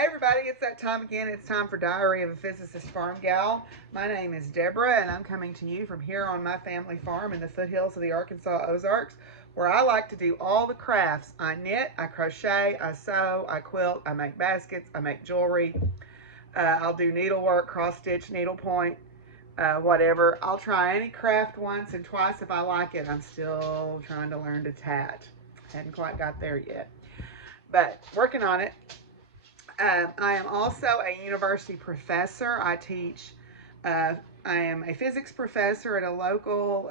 Hey everybody, it's that time again. It's time for Diary of a Physicist Farmgal. My name is Deborah, and I'm coming to you from here on my family farm in the foothills of the Arkansas Ozarks, where I like to do all the crafts. I knit, I crochet, I sew, I quilt, I make baskets, I make jewelry. I'll do needlework, cross stitch, needlepoint, whatever. I'll try any craft once and twice if I like it. I'm still trying to learn to tat. Hadn't quite got there yet, but working on it. I am also a university professor. Uh, I am a physics professor at a local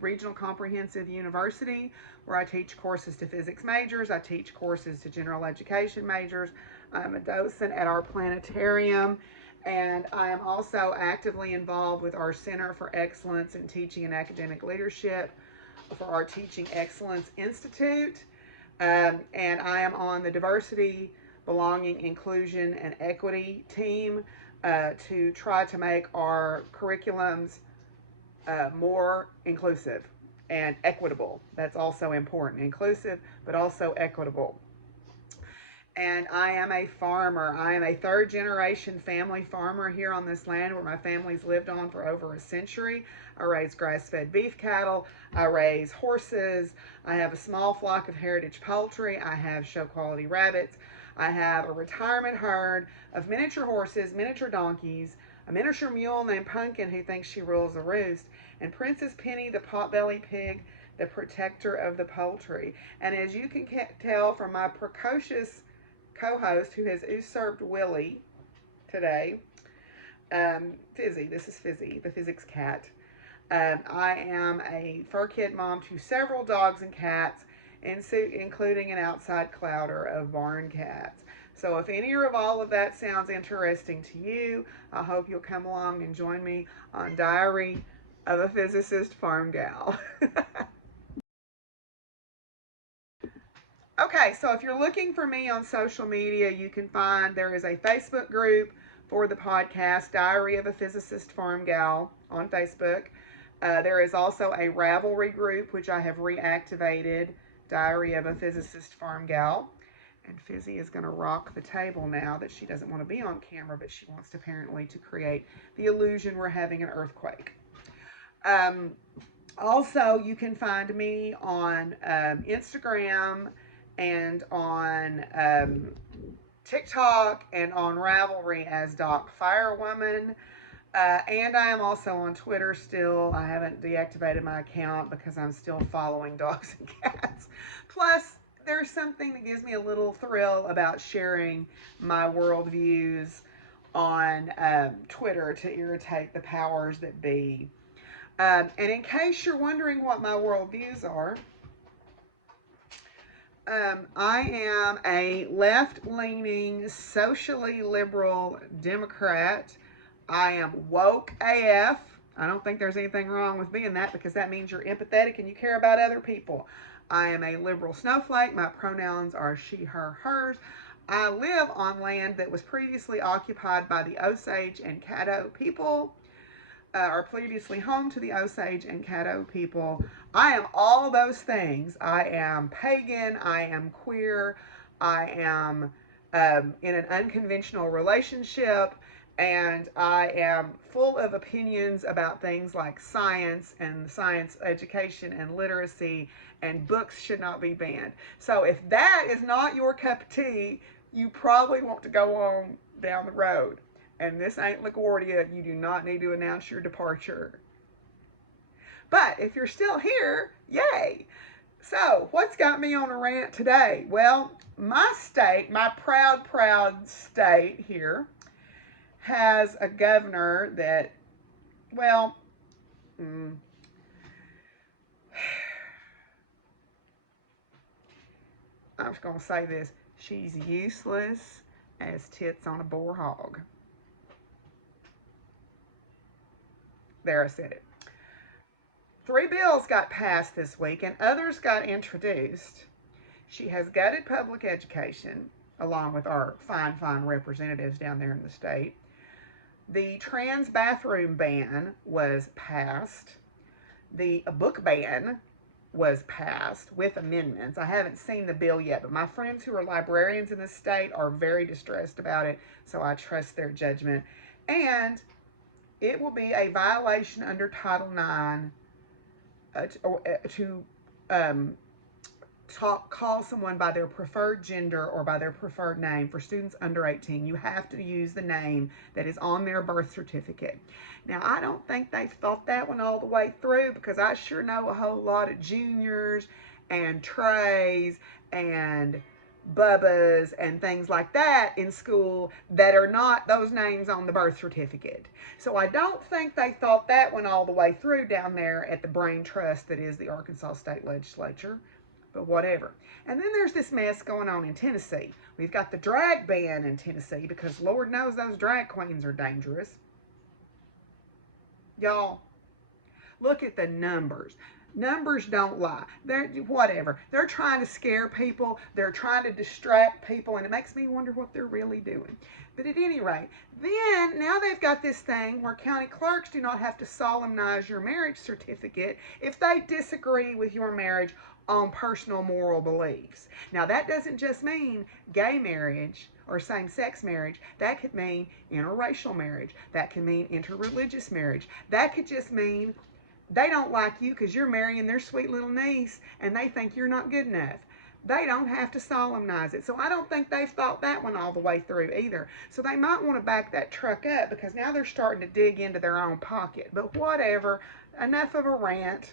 regional comprehensive university where I teach courses to physics majors. I teach courses to general education majors. I'm a docent at our planetarium, and I am also actively involved with our Center for Excellence in Teaching and Academic Leadership for our Teaching Excellence Institute. And I am on the diversity, belonging, inclusion, and equity team to try to make our curriculums more inclusive and equitable. That's also important. Inclusive, but also equitable. And I am a farmer. I am a third generation family farmer here on this land where my family's lived on for over a century. I raise grass-fed beef cattle. I raise horses. I have a small flock of heritage poultry. I have show quality rabbits. I have a retirement herd of miniature horses, miniature donkeys, a miniature mule named Pumpkin who thinks she rules the roost, and Princess Penny, the potbelly pig, the protector of the poultry. And as you can tell from my precocious co-host who has usurped Willie today, Fizzy, this is Fizzy, the physics cat. I am a fur kid mom to several dogs and cats, including an outside clouder of barn cats. So if any of all of that sounds interesting to you, I hope you'll come along and join me on Diary of a Physicist Farmgal. Okay, so if you're looking for me on social media, you can find there is a Facebook group for the podcast, Diary of a Physicist Farm Gal, on Facebook. There is also a Ravelry group, which I have reactivated, Diary of a Physicist Farm Gal. And Fizzy is going to rock the table now that she doesn't want to be on camera, but she wants to apparently to create the illusion we're having an earthquake. Also, you can find me on Instagram and on TikTok and on Ravelry as Doc Firewoman. And I am also on Twitter still. I haven't deactivated my account because I'm still following dogs and cats. Plus, there's something that gives me a little thrill about sharing my worldviews on Twitter to irritate the powers that be. And in case you're wondering what my worldviews are, I am a left-leaning, socially liberal Democrat. I am woke AF. I don't think there's anything wrong with being that because that means you're empathetic and you care about other people. I am a liberal snowflake. My pronouns are she, her, hers. I live on land that was previously occupied by the Osage and Caddo people, or previously home to the Osage and Caddo people. I am all those things. I am pagan. I am queer. I am in an unconventional relationship. And I am full of opinions about things like science and science education and literacy, and books should not be banned. So if that is not your cup of tea, you probably want to go on down the road. And this ain't LaGuardia. You do not need to announce your departure. But if you're still here, yay. So what's got me on a rant today? Well, my state, my proud state here, has a governor that, well, I'm just going to say this. She's useless as tits on a boar hog. There, I said it. 3 bills got passed this week and others got introduced. She has gutted public education, along with our fine representatives down there in the state. The trans bathroom ban was passed. The book ban was passed with amendments. I haven't seen the bill yet, but my friends who are librarians in the state are very distressed about it, so I trust their judgment. And it will be a violation under Title IX to call someone by their preferred gender or by their preferred name. For students under 18, you have to use the name that is on their birth certificate. Now, I don't think they've thought that one all the way through, because I sure know a whole lot of juniors and Treys and Bubbas and things like that in school that are not those names on the birth certificate. So I don't think they thought that one all the way through down there at the brain trust that is the Arkansas State Legislature. But whatever. And then there's this mess going on in Tennessee. We've got the drag ban in Tennessee, because Lord knows those drag queens are dangerous. Y'all, look at the numbers. Numbers don't lie. They're whatever. They're trying to scare people. They're trying to distract people, and it makes me wonder what they're really doing. But at any rate, then now they've got this thing where county clerks do not have to solemnize your marriage certificate if they disagree with your marriage on personal moral beliefs. Now, that doesn't just mean gay marriage or same-sex marriage. That could mean interracial marriage. That could mean interreligious marriage. That could just mean they don't like you because you're marrying their sweet little niece and they think you're not good enough. They don't have to solemnize it. So I don't think they've thought that one all the way through either. So they might want to back that truck up, because now they're starting to dig into their own pocket. But whatever. Enough of a rant.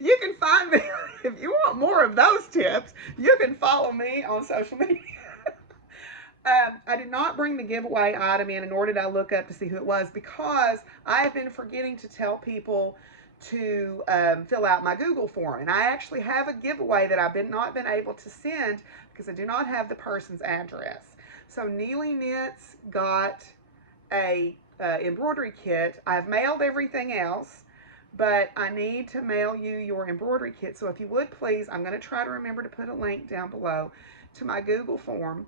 You can find me, if you want more of those tips, you can follow me on social media. I did not bring the giveaway item in, nor did I look up to see who it was, because I have been forgetting to tell people to fill out my Google form. And I actually have a giveaway that I've not been able to send because I do not have the person's address. So Neely Knits got a embroidery kit. I've mailed everything else, but I need to mail you your embroidery kit. So if you would please, I'm going to try to remember to put a link down below to my Google form.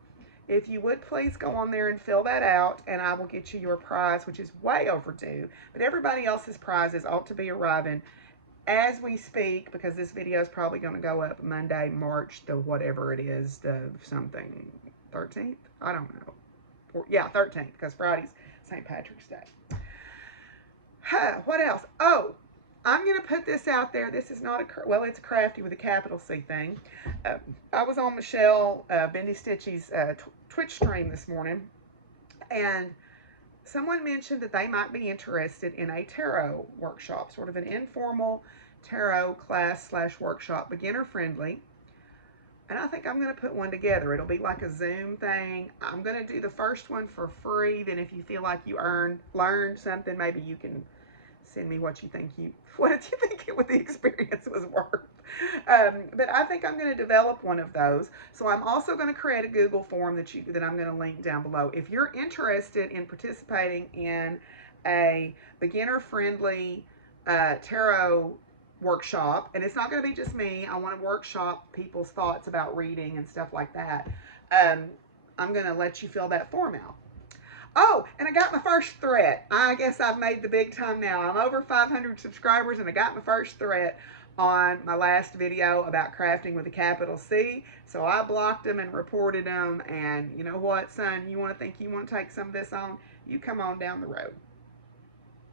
If you would please go on there and fill that out, and I will get you your prize, which is way overdue. But everybody else's prizes ought to be arriving as we speak, because this video is probably going to go up Monday, March the whatever it is, the something 13th. I don't know. Yeah, 13th, because Friday's St. Patrick's Day. What else? Oh, I'm going to put this out there. This is not a, well, it's crafty with a capital C thing. I was on Michelle Bendy Stitchy's Twitch stream this morning, and someone mentioned that they might be interested in a tarot workshop, sort of an informal tarot class / workshop, beginner friendly. And I think I'm going to put one together. It'll be like a Zoom thing. I'm going to do the first one for free. Then if you feel like you learned something, maybe you can send me what you think the experience was worth. But I think I'm going to develop one of those. So I'm also going to create a Google form that I'm going to link down below. If you're interested in participating in a beginner-friendly tarot workshop, and it's not going to be just me. I want to workshop people's thoughts about reading and stuff like that. I'm going to let you fill that form out. Oh, and I got my first threat. I guess I've made the big time now. I'm over 500 subscribers, and I got my first threat on my last video about crafting with a capital C. So I blocked them and reported them. And you know what, son? You want to take some of this on? You come on down the road.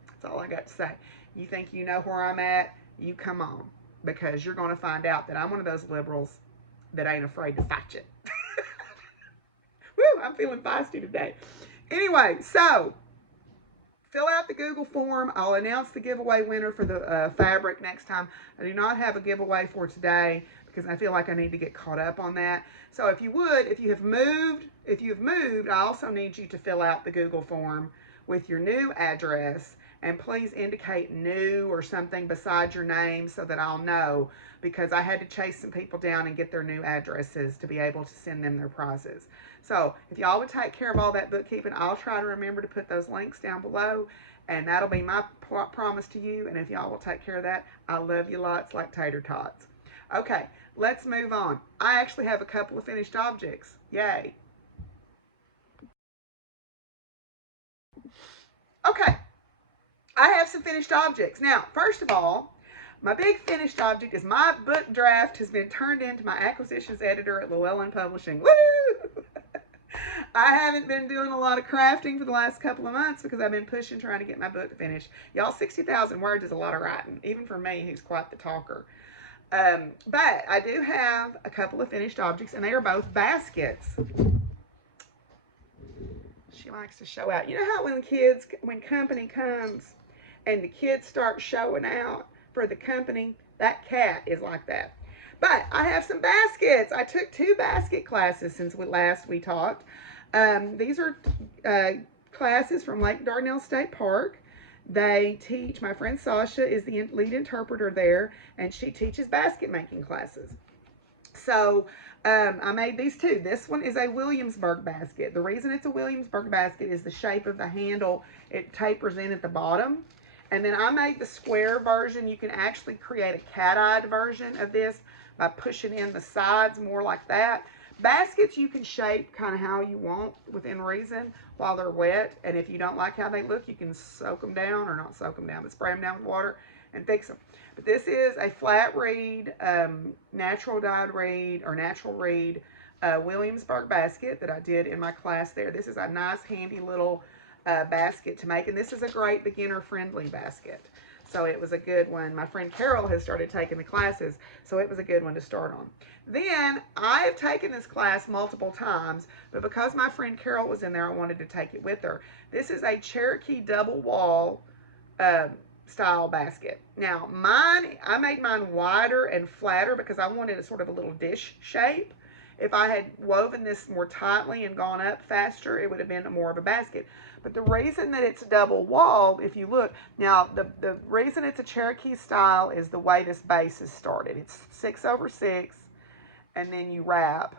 That's all I got to say. You think you know where I'm at? You come on. Because you're going to find out that I'm one of those liberals that ain't afraid to fight you. Woo, I'm feeling feisty today. Anyway, so fill out the Google form. I'll announce the giveaway winner for the fabric next time. I do not have a giveaway for today because I feel like I need to get caught up on that. So if you have moved, I also need you to fill out the Google form with your new address, and please indicate new or something besides your name so that I'll know, because I had to chase some people down and get their new addresses to be able to send them their prizes. So if y'all would take care of all that bookkeeping, I'll try to remember to put those links down below, and that'll be my promise to you. And if y'all will take care of that, I love you lots like tater tots. Okay, let's move on. I actually have a couple of finished objects. Yay. Okay, I have some finished objects. Now, first of all, my big finished object is my book draft has been turned into my acquisitions editor at Llewellyn Publishing. Woo! I haven't been doing a lot of crafting for the last couple of months because I've been pushing trying to get my book finished. Y'all, 60,000 words is a lot of writing, even for me, who's quite the talker. But I do have a couple of finished objects, and they are both baskets. She likes to show out. You know how when company comes and the kids start showing out for the company, that cat is like that. But I have some baskets. I took 2 basket classes since last we talked. These are classes from Lake Dardanelle State Park. They teach, my friend Sasha is the lead interpreter there, and she teaches basket making classes. So I made these 2. This one is a Williamsburg basket. The reason it's a Williamsburg basket is the shape of the handle. It tapers in at the bottom. And then I made the square version. You can actually create a cat-eyed version of this by pushing in the sides more like that. Baskets you can shape kind of how you want within reason while they're wet. And if you don't like how they look, you can soak them down, or not soak them down, but spray them down with water and fix them. But this is a flat reed, natural dyed reed or natural reed Williamsburg basket that I did in my class there. This is a nice handy little basket to make, and this is a great beginner friendly basket. So it was a good one. My friend Carol has started taking the classes, so it was a good one to start on. Then I have taken this class multiple times, but because my friend Carol was in there, I wanted to take it with her. This is a Cherokee double wall style basket. Now I made mine wider and flatter because I wanted a sort of a little dish shape. If I had woven this more tightly and gone up faster, it would have been more of a basket. But the reason that it's double walled, if you look, now the reason it's a Cherokee style is the way this base is started. It's 6/6, and then you wrap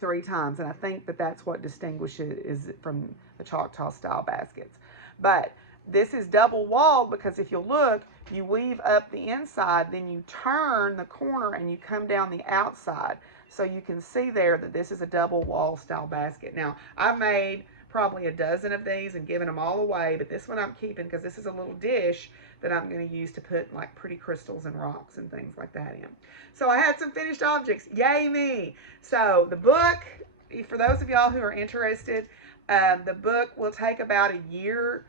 3 times. And I think that that's what distinguishes it from the Choctaw style baskets. But this is double walled because if you look, you weave up the inside, then you turn the corner and you come down the outside. So you can see there that this is a double wall style basket. Now, I made probably a dozen of these and given them all away, but this one I'm keeping because this is a little dish that I'm going to use to put like pretty crystals and rocks and things like that in. So I had some finished objects. Yay me! So the book, for those of y'all who are interested, the book will take about a year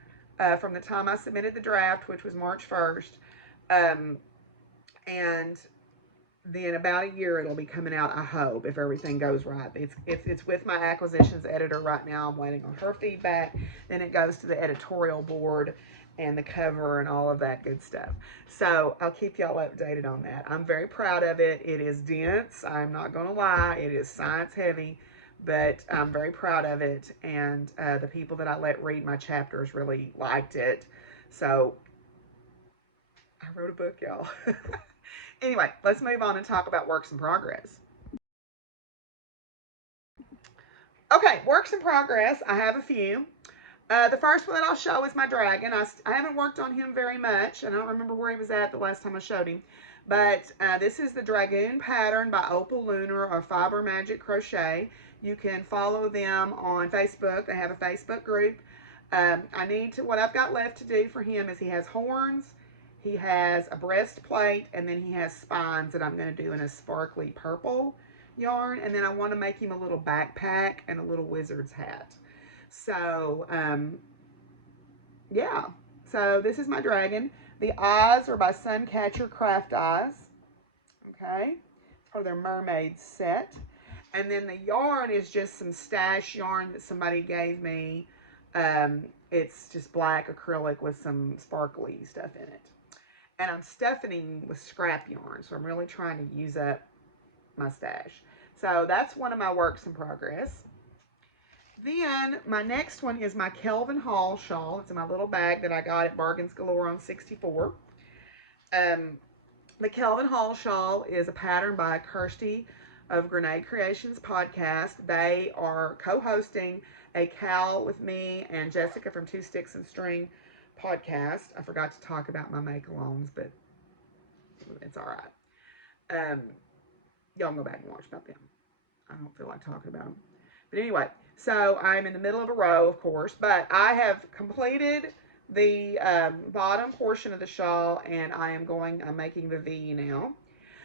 from the time I submitted the draft, which was March 1st, and then about a year it'll be coming out, I hope, if everything goes right. It's with my acquisitions editor right now. I'm waiting on her feedback. Then it goes to the editorial board and the cover and all of that good stuff. So I'll keep y'all updated on that. I'm very proud of it. It is dense. I'm not going to lie. It is science heavy, but I'm very proud of it. And the people that I let read my chapters really liked it. So I wrote a book, y'all. Anyway, let's move on and talk about works in progress. Okay, works in progress. I have a few. The first one that I'll show is my dragon. I haven't worked on him very much. I don't remember where he was at the last time I showed him. But this is the Dragoon pattern by Opal Lunar or Fiber Magic Crochet. You can follow them on Facebook. They have a Facebook group. What I've got left to do for him is he has horns, he has a breastplate, and then he has spines that I'm going to do in a sparkly purple yarn. And then I want to make him a little backpack and a little wizard's hat. So, yeah. So this is my dragon. The eyes are by Suncatcher Craft Eyes. Okay. It's part of their mermaid set. And then the yarn is just some stash yarn that somebody gave me. It's just black acrylic with some sparkly stuff in it. And I'm stuffing him with scrap yarn. So I'm really trying to use up my stash. So that's one of my works in progress. Then my next one is my Kelvin Hall shawl. It's in my little bag that I got at Bargains Galore on 64. The Kelvin Hall shawl is a pattern by Kirsty of Grenade Creations podcast. They are co-hosting a Cal with me and Jessica from Two Sticks and String podcast. I forgot to talk about my Makealongs, but it's all right. Y'all can go back and watch about them. I don't feel like talking about them. But anyway, so I'm in the middle of a row, of course, but I have completed the bottom portion of the shawl, and I'm making the V now.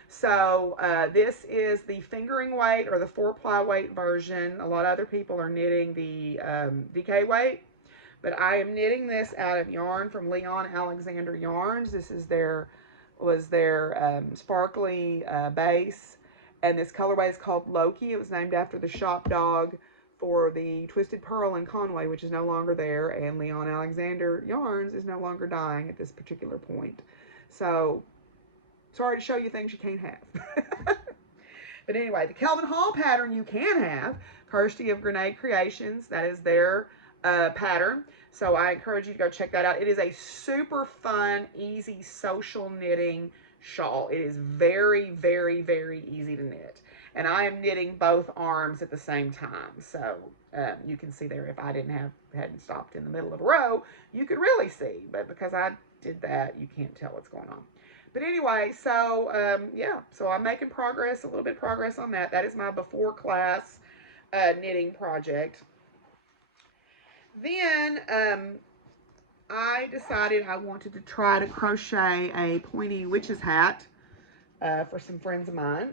So this is the fingering weight or the 4-ply weight version. A lot of other people are knitting the DK weight, but I am knitting this out of yarn from Leon Alexander Yarns. This is their sparkly base, and this colorway is called Loki. It was named after the shop dog for the Twisted Pearl in Conway, which is no longer there, and Leon Alexander Yarns is no longer dying at this particular point. So, sorry to show you things you can't have. But anyway, the Kelvin Hall pattern you can have, Kirsty of Grenade Creations, that is their pattern. So I encourage you to go check that out. It is a super fun, easy social knitting shawl. It is very, very, very easy to knit. And I am knitting both arms at the same time. So you can see there, if I hadn't stopped in the middle of a row, you could really see. But because I did that, you can't tell what's going on. But anyway, so yeah, so I'm making progress, a little bit of progress on that. That is my before class knitting project. Then I decided I wanted to try to crochet a pointy witch's hat for some friends of mine.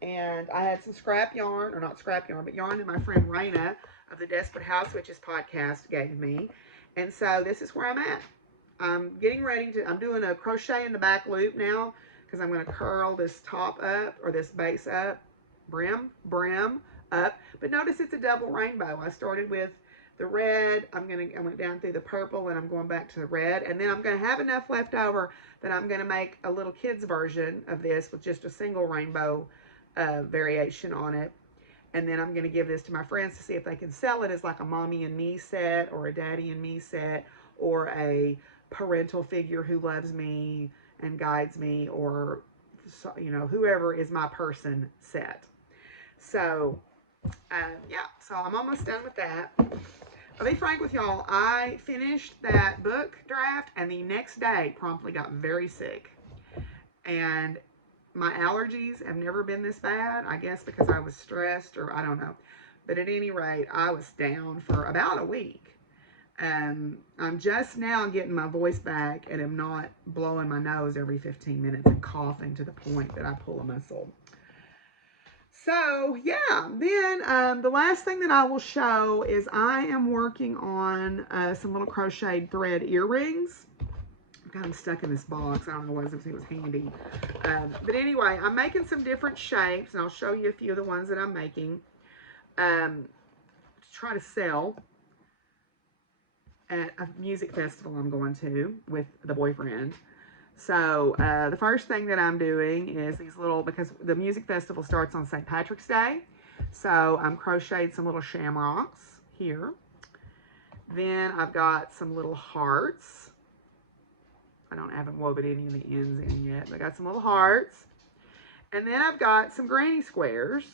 And I had some scrap yarn, or not scrap yarn, but yarn that my friend Raina of the Desperate House Witches podcast gave me. And so this is where I'm at. I'm getting ready to, I'm doing a crochet in the back loop now, because I'm going to curl this top up, or this base up, brim up. But notice it's a double rainbow. I started with the red, I went down through the purple, and I'm going back to the red. And then I'm going to have enough left over that I'm going to make a little kid's version of this with just a single rainbow variation on it. And then I'm going to give this to my friends to see if they can sell it as like a mommy and me set, or a daddy and me set, or a parental figure who loves me and guides me, or, you know, whoever is my person set. So yeah, so I'm almost done with that. I'll be frank with y'all, I finished that book draft, and the next day promptly got very sick. And my allergies have never been this bad, I guess because I was stressed, or I don't know. But at any rate, I was down for about a week. I'm just now getting my voice back, and am not blowing my nose every 15 minutes and coughing to the point that I pull a muscle. So yeah, then the last thing that I will show is I am working on some little crocheted thread earrings. I've got them stuck in this box. I don't know what it was handy. But anyway, I'm making some different shapes, and I'll show you a few of the ones that I'm making to try to sell at a music festival I'm going to with the boyfriend. So the first thing that I'm doing is these little, because the music festival starts on St. Patrick's Day. So I'm crocheted some little shamrocks here. Then I've got some little hearts. I haven't woven any of the ends in yet, but I got some little hearts. And then I've got some granny squares.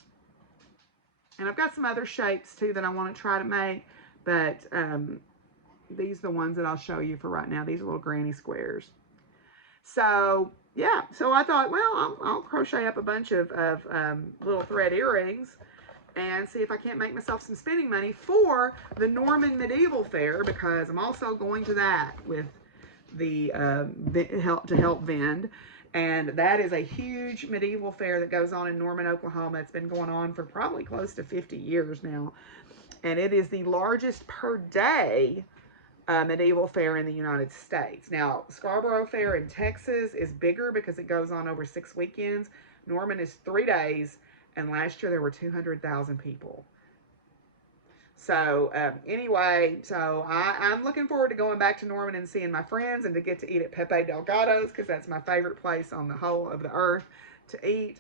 And I've got some other shapes too that I want to try to make, but these are the ones that I'll show you for right now. These are little granny squares. So yeah, so I thought, well, I'll crochet up a bunch of little thread earrings and see if I can't make myself some spending money for the Norman Medieval Fair, because I'm also going to that with the help vend. And that is a huge medieval fair that goes on in Norman, Oklahoma. It's been going on for probably close to 50 years now. And it is the largest per day medieval fair in the United States. Now, Scarborough Fair in Texas is bigger because it goes on over 6 weekends. Norman is 3 days, and last year there were 200,000 people. So anyway, so I'm looking forward to going back to Norman and seeing my friends, and to get to eat at Pepe Delgado's, because that's my favorite place on the whole of the earth to eat.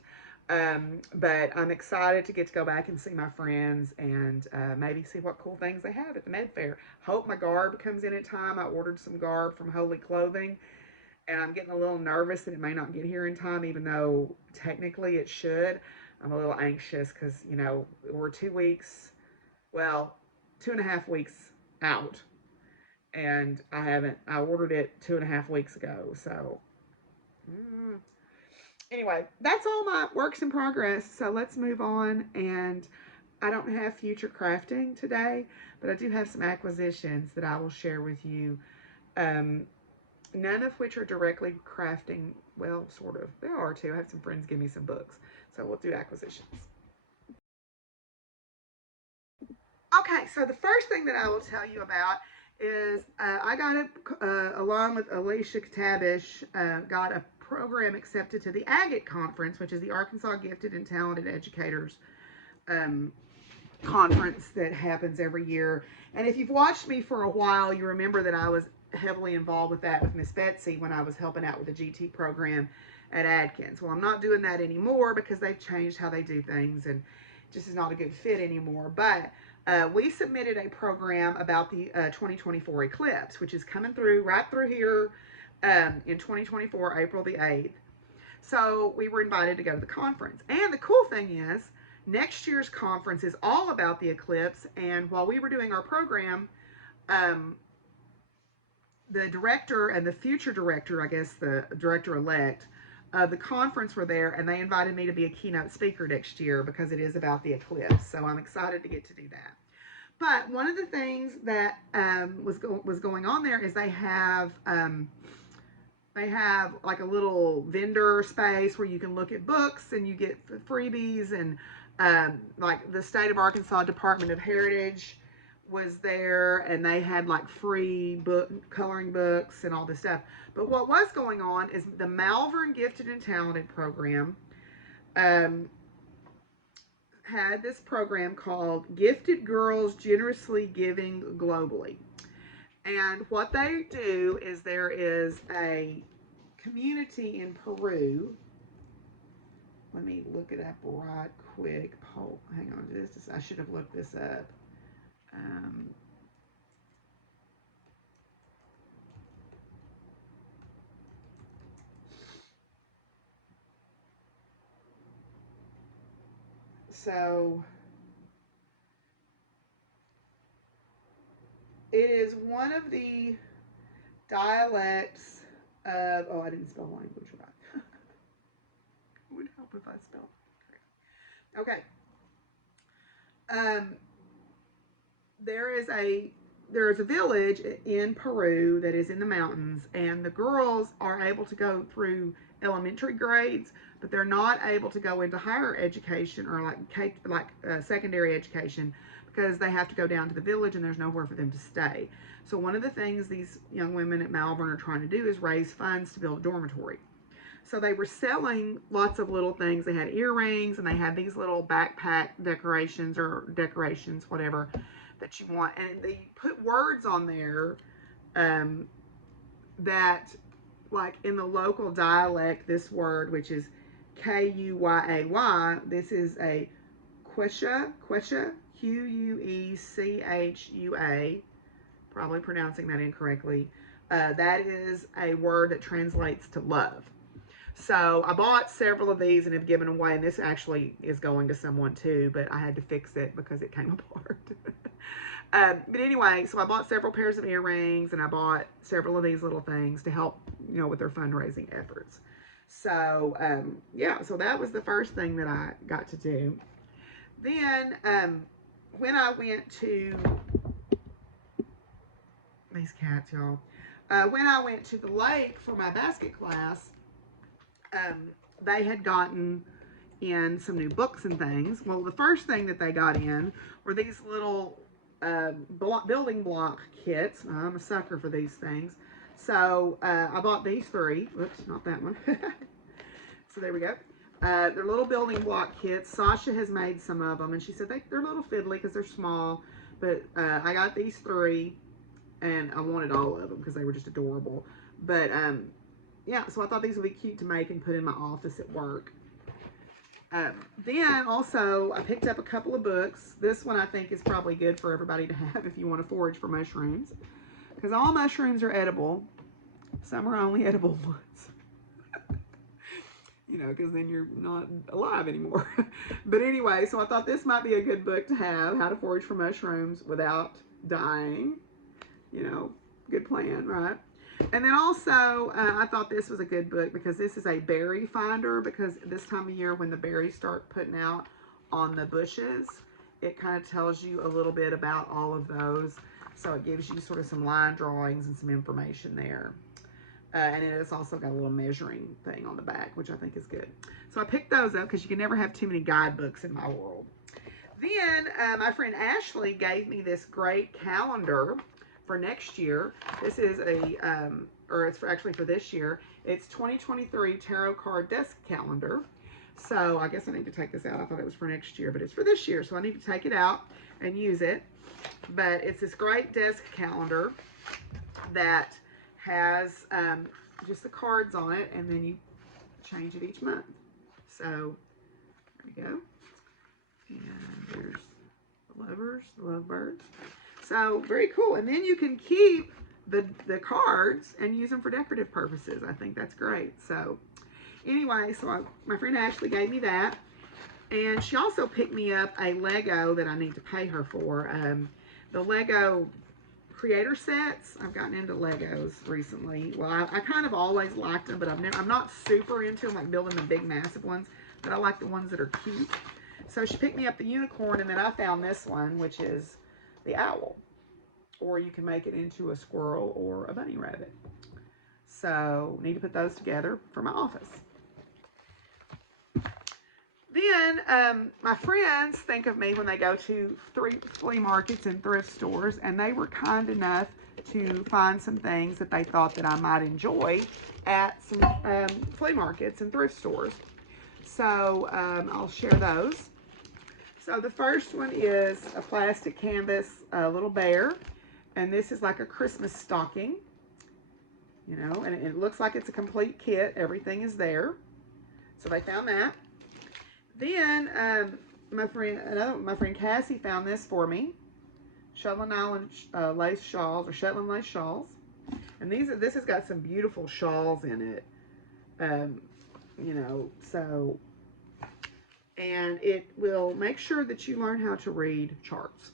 But I'm excited to get to go back and see my friends, and maybe see what cool things they have at the Med Fair. Hope my garb comes in at time. I ordered some garb from Holy Clothing, and I'm getting a little nervous that it may not get here in time, even though technically it should. I'm a little anxious because, you know, we're 2 weeks, well, 2.5 weeks out, and I ordered it 2.5 weeks ago, so anyway, that's all my works in progress. So let's move on. And I don't have future crafting today, but I do have some acquisitions that I will share with you None of which are directly crafting. Well, sort of. There are two. I have some friends give me some books. So we'll do acquisitions. Okay, so the first thing that I will tell you about is I got along with Alicia Katabish, got a program accepted to the Agate Conference, which is the Arkansas Gifted and Talented Educators um, conference that happens every year. And if you've watched me for a while, you remember that I was heavily involved with that with Miss Betsy when I was helping out with the GT program at Adkins. Well, I'm not doing that anymore because they've changed how they do things and just is not a good fit anymore. But we submitted a program about the 2024 eclipse, which is coming through right through here in 2024, April the 8th. So we were invited to go to the conference. And the cool thing is, next year's conference is all about the eclipse. And while we were doing our program, the director and the future director, I guess the director-elect of the conference were there, and they invited me to be a keynote speaker next year because it is about the eclipse. So I'm excited to get to do that. But one of the things that was going on there is they have like a little vendor space where you can look at books and you get freebies, and like the State of Arkansas Department of Heritage was there, and they had like free coloring books and all this stuff. But what was going on is the Malvern Gifted and Talented program had this program called Gifted Girls Generously Giving Globally. And what they do is there is a community in Peru. Let me look it up right quick. Oh, hang on, I should have looked this up. So it is one of the dialects of, oh, I didn't spell language right. It would help if I spelled correctly. Okay. There is a village in Peru that is in the mountains, and the girls are able to go through elementary grades, but they're not able to go into higher education or like secondary education because they have to go down to the village and there's nowhere for them to stay. So one of the things these young women at Malvern are trying to do is raise funds to build a dormitory. So they were selling lots of little things. They had earrings and they had these little backpack decorations or decorations, whatever that you want. And they put words on there that, like in the local dialect, this word, which is Kuyay, this is a Quechua, Quechua, probably pronouncing that incorrectly. That is a word that translates to love. So I bought several of these and have given away, and this actually is going to someone too, but I had to fix it because it came apart. But anyway, so I bought several pairs of earrings and I bought several of these little things to help, with their fundraising efforts. So, yeah, so that was the first thing that I got to do. Then, when I went to, these cats, y'all, when I went to the lake for my basket class, they had gotten in some new books and things. Well, the first thing that they got in were these little building block kits. I'm a sucker for these things. So I bought these three. Whoops, not that one. So there we go. They're little building block kits. Sasha has made some of them, and she said they're a little fiddly because they're small. But I got these three, and I wanted all of them because they were just adorable. But yeah, so I thought these would be cute to make and put in my office at work. Then also I picked up a couple of books. This one I think is probably good for everybody to have if you want to forage for mushrooms, because all mushrooms are edible. Some are only edible once. Because then you're not alive anymore. But anyway, so I thought this might be a good book to have, How to Forage for Mushrooms Without Dying. Good plan, right? And then also, I thought this was a good book because this is a berry finder, because this time of year when the berries start putting out on the bushes, it kind of tells you a little bit about all of those. So it gives you sort of some line drawings and some information there. And it's also got a little measuring thing on the back, which I think is good. So I picked those up because you can never have too many guidebooks in my world. Then my friend Ashley gave me this great calendar for next year. This is or it's actually for this year. It's 2023 Tarot Card Desk Calendar. So I guess I need to take this out. I thought it was for next year, but it's for this year. So I need to take it out and use it. But it's this great desk calendar that has just the cards on it, and then you change it each month. So there we go. And there's the lovers, the lovebirds. So very cool. And then you can keep the cards and use them for decorative purposes. I think that's great. So anyway, so my friend Ashley gave me that. And she also picked me up a Lego that I need to pay her for. The Lego creator sets. I've gotten into Legos recently. Well, I kind of always liked them, but I'm not super into them, like building the big massive ones, but I like the ones that are cute. So she picked me up the unicorn, and then I found this one, which is the owl. Or you can make it into a squirrel or a bunny rabbit. So need to put those together for my office. Then my friends think of me when they go to flea markets and thrift stores, and they were kind enough to find some things that they thought that I might enjoy at some flea markets and thrift stores. So I'll share those. So the first one is a plastic canvas little bear, and this is like a Christmas stocking, you know, and it looks like it's a complete kit. Everything is there. So they found that. Then my friend Cassie found this for me, Shetland Island lace shawls, or Shetland lace shawls, and this has got some beautiful shawls in it, you know. So, and it will make sure that you learn how to read charts,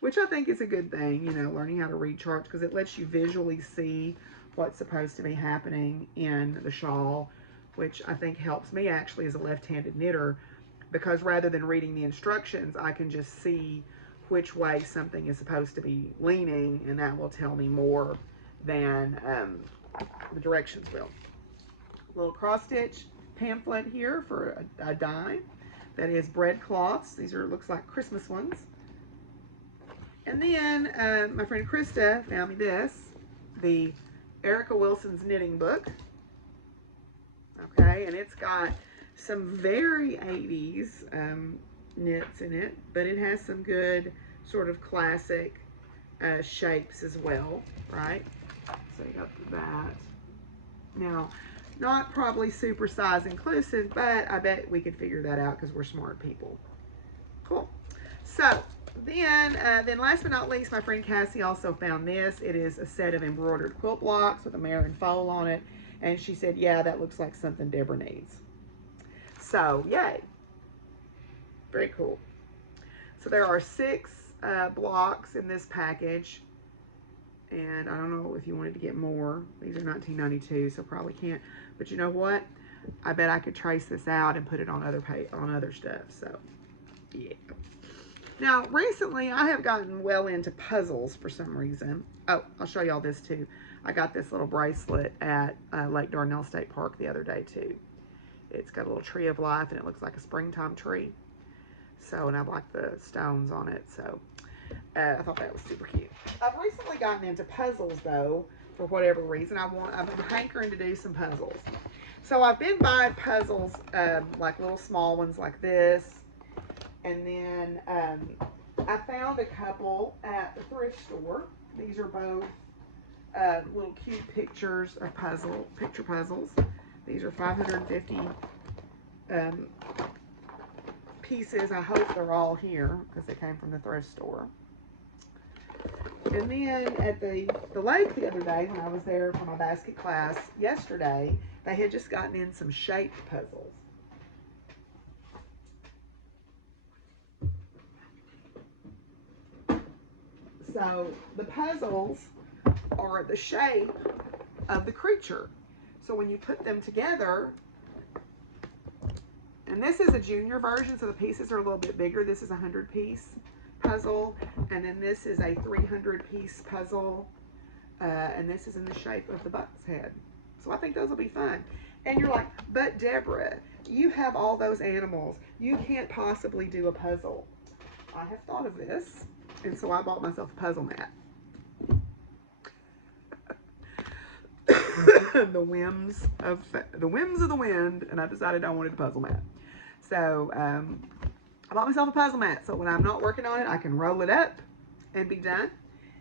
which I think is a good thing, you know, learning how to read charts, because it lets you visually see what's supposed to be happening in the shawl, which I think helps me actually as a left-handed knitter, because rather than reading the instructions, I can just see which way something is supposed to be leaning, and that will tell me more than the directions will. A little cross-stitch pamphlet here for a dime. That is bread cloths. These are, looks like Christmas ones. And then my friend Krista found me this, the Erica Wilson's knitting book. Okay, and it's got some very 80s knits in it, but it has some good sort of classic shapes as well, right? So you got that. Now, not probably super size inclusive, but I bet we could figure that out because we're smart people. Cool. So then last but not least, my friend Cassie also found this. It is a set of embroidered quilt blocks with a Marin fold on it. And she said, yeah, that looks like something Deborah needs. So, yay. Very cool. So there are 6 blocks in this package. And I don't know if you wanted to get more. These are 1992, so probably can't. But you know what? I bet I could trace this out and put it on other stuff. So, yeah. Now, recently, I have gotten well into puzzles for some reason. Oh, I'll show y'all this too. I got this little bracelet at Lake Dardanelle State Park the other day too. It's got a little tree of life, and it looks like a springtime tree. So, and I like the stones on it. So, I thought that was super cute. I've recently gotten into puzzles though, for whatever reason. I'm hankering to do some puzzles. So I've been buying puzzles, like little small ones like this. And then I found a couple at the thrift store. These are both little cute pictures of picture puzzles. These are 550 pieces. I hope they're all here because they came from the thrift store. And then at the lake the other day when I was there for my basket class yesterday, they had just gotten in some shaped puzzles. So the puzzles are the shape of the creature. So when you put them together, and this is a junior version, so the pieces are a little bit bigger. This is a 100-piece puzzle, and then this is a 300-piece puzzle, and this is in the shape of the buck's head. So I think those will be fun. And you're like, but Deborah, you have all those animals. You can't possibly do a puzzle. I have thought of this, and so I bought myself a puzzle mat. the whims of the wind, and I decided I wanted a puzzle mat. So I bought myself a puzzle mat, so when I'm not working on it, I can roll it up and be done,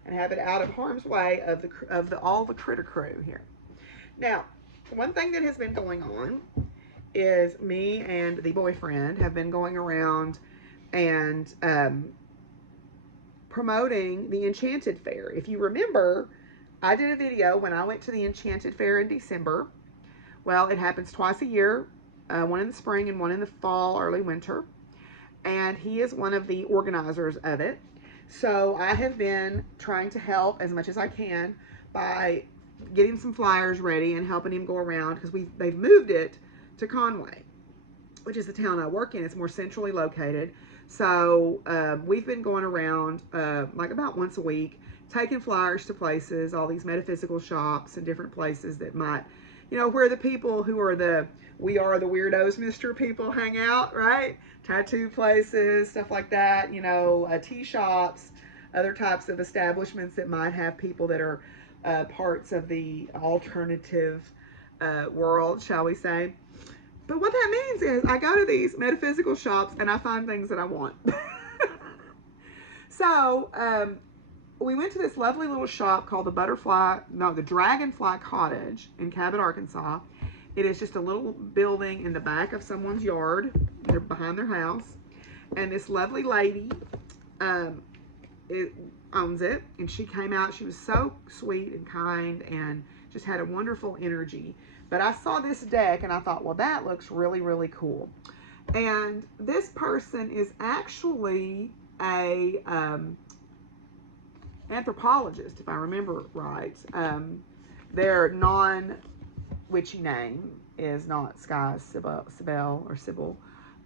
and have it out of harm's way of all the critter crew here. Now, one thing that has been going on is me and the boyfriend have been going around and promoting the Enchanted Fair. If you remember, I did a video when I went to the Enchanted Fair in December. Well, it happens twice a year, one in the spring and one in the fall, early winter. And he is one of the organizers of it. So I have been trying to help as much as I can by getting some flyers ready and helping him go around, because they've moved it to Conway, which is the town I work in. It's more centrally located. So we've been going around like about once a week, taking flyers to places, all these metaphysical shops and different places that might, you know, where the people who are we are the weirdos, Mr. People hang out, right? Tattoo places, stuff like that, you know, tea shops, other types of establishments that might have people that are parts of the alternative world, shall we say. But what that means is I go to these metaphysical shops and I find things that I want. So we went to this lovely little shop called the Dragonfly Cottage in Cabot, Arkansas. It is just a little building in the back of someone's yard. They're behind their house. And this lovely lady owns it. And she came out. She was so sweet and kind and just had a wonderful energy. But I saw this deck and I thought, well, that looks really, really cool. And this person is actually a anthropologist, if I remember right. Their non-witchy name is not Sky Sybil or Sybil.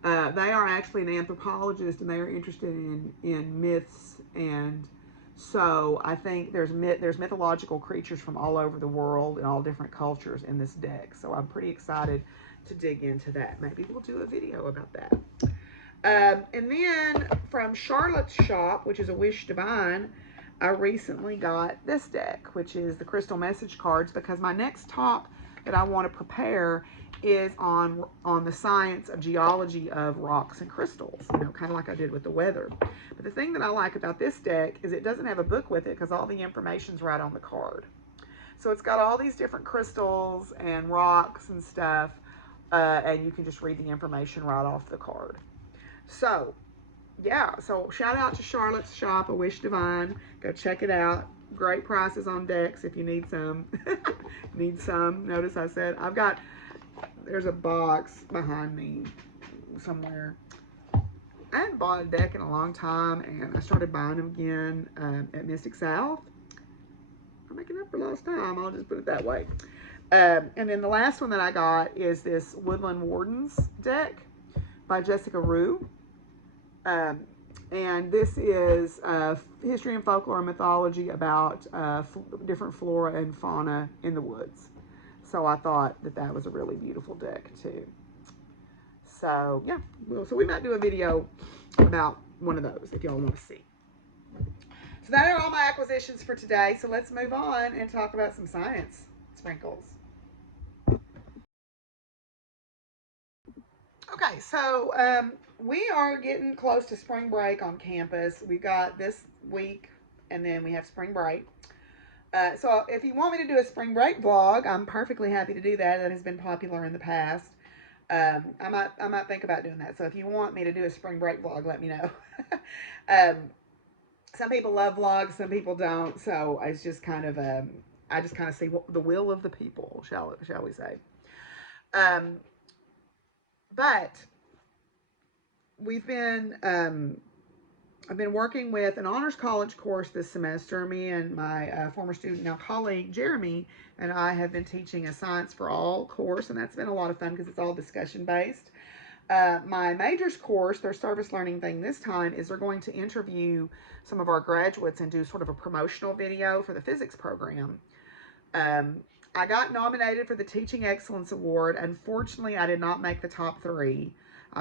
They are actually an anthropologist, and they are interested in myths, and so I think there's mythological creatures from all over the world and all different cultures in this deck. So I'm pretty excited to dig into that. Maybe we'll do a video about that. And then from Charlotte's shop, which is a Wish Divine, I recently got this deck, which is the crystal message cards, because my next talk that I want to prepare is on the science of geology of rocks and crystals, you know, kind of like I did with the weather. But the thing that I like about this deck is it doesn't have a book with it, because all the information's right on the card. So it's got all these different crystals and rocks and stuff, and you can just read the information right off the card. So yeah, so shout out to Charlotte's shop, A Wish Divine. Go check it out. Great prices on decks if you need some. Need some. Notice I said there's a box behind me somewhere. I hadn't bought a deck in a long time, and I started buying them again at Mystic South. I'm making up for lost time. I'll just put it that way. And then the last one that I got is this Woodland Wardens deck by Jessica Rue. And this is history and folklore and mythology about different flora and fauna in the woods. So I thought that was a really beautiful deck too. So yeah, so we might do a video about one of those if y'all want to see. So that are all my acquisitions for today. So let's move on and talk about some science sprinkles. Okay, so we are getting close to spring break on campus. We've got this week, and then we have spring break. So if you want me to do a spring break vlog, I'm perfectly happy to do that. That has been popular in the past. I might think about doing that. So if you want me to do a spring break vlog, let me know. Some people love vlogs, some people don't. So it's just kind of I just kind of see the will of the people, shall we say. But we've been, I've been working with an honors college course this semester. Me and my former student, now colleague, Jeremy, and I have been teaching a Science for All course, and that's been a lot of fun because it's all discussion based. My majors course, their service learning thing this time, is they're going to interview some of our graduates and do sort of a promotional video for the physics program. Um, I got nominated for the Teaching Excellence Award. Unfortunately, I did not make the top three.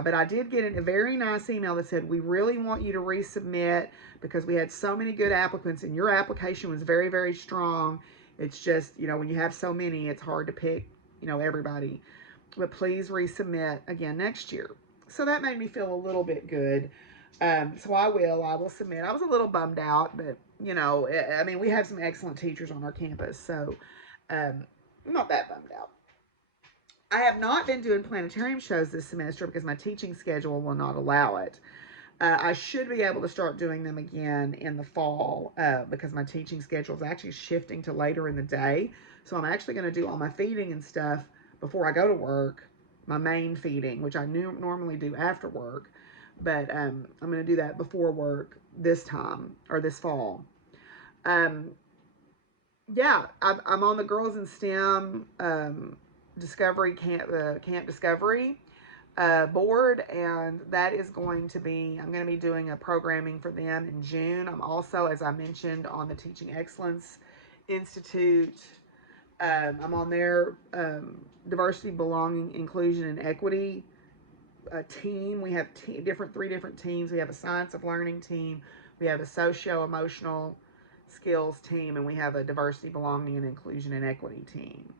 But I did get a very nice email that said, we really want you to resubmit because we had so many good applicants and your application was very, very strong. It's just, when you have so many, it's hard to pick, everybody. But please resubmit again next year. So that made me feel a little bit good. So I will submit. I was a little bummed out, but I mean, we have some excellent teachers on our campus, so I'm not that bummed out. I have not been doing planetarium shows this semester because my teaching schedule will not allow it. I should be able to start doing them again in the fall because my teaching schedule is actually shifting to later in the day. So I'm actually going to do all my feeding and stuff before I go to work, my main feeding, which I normally do after work. But I'm going to do that before work this time or this fall. Yeah, I'm on the Girls in STEM Discovery Camp Discovery board, and that is going to be, I'm going to be doing a programming for them in June. I'm also, as I mentioned, on the Teaching Excellence Institute. I'm on their diversity, belonging, inclusion, and equity team. We have three different teams. We have a science of learning team. We have a socio-emotional skills team, and we have a diversity, belonging, and inclusion and equity team.